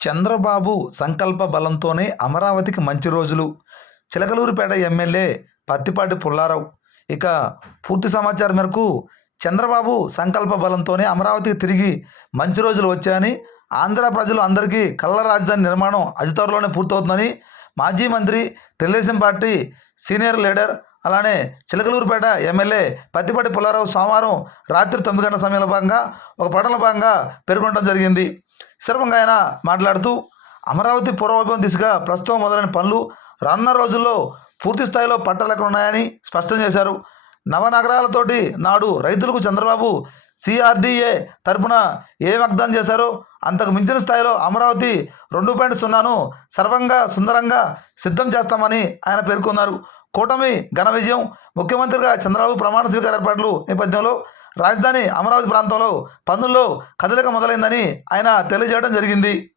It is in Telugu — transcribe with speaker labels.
Speaker 1: చంద్రబాబు సంకల్ప బలంతోనే అమరావతికి మంచి రోజులు. చిలకలూరిపేట ఎమ్మెల్యే పత్తిపాటి పుల్లారావు. ఇక పూర్తి సమాచారం మేరకు చంద్రబాబు సంకల్ప బలంతోనే అమరావతికి తిరిగి మంచి రోజులు వచ్చాయని ఆంధ్ర ప్రజలు అందరికీ కళ్ళ రాజధాని నిర్మాణం అతి త్వరలోనే పూర్తవుతుందని మాజీ మంత్రి తెలుగుదేశం పార్టీ సీనియర్ లీడర్ అలానే చిలకలూరుపేట ఎమ్మెల్యే పత్తిపాటి పుల్లారావు సోమవారం రాత్రి తొమ్మిది గంటల సమయంలో భాగంగా ఒక పట్టణంలో భాగంగా పేర్కొనడం జరిగింది. సందర్భంగా ఆయన మాట్లాడుతూ అమరావతి పూర్వవైభవం దిశగా ప్రస్తుతం మొదలైన పనులు రానున్న రోజుల్లో పూర్తి స్థాయిలో పట్టాలకు ఉన్నాయని స్పష్టం చేశారు. నవనగరాలతోటి నాడు రైతులకు చంద్రబాబు సిఆర్డీఏ తరపున ఏ వాగ్దానం చేశారో అంతకు మించిన స్థాయిలో అమరావతి రెండు పాయింట్ సున్నాను సర్వంగా సుందరంగా సిద్ధం చేస్తామని ఆయన పేర్కొన్నారు. కూటమి ఘన విజయం ముఖ్యమంత్రిగా చంద్రబాబు ప్రమాణ స్వీకార ఏర్పాట్లు నేపథ్యంలో రాజధాని అమరావతి ప్రాంతంలో పనుల్లో కదలిక మొదలైందని ఆయన తెలియజేయడం జరిగింది.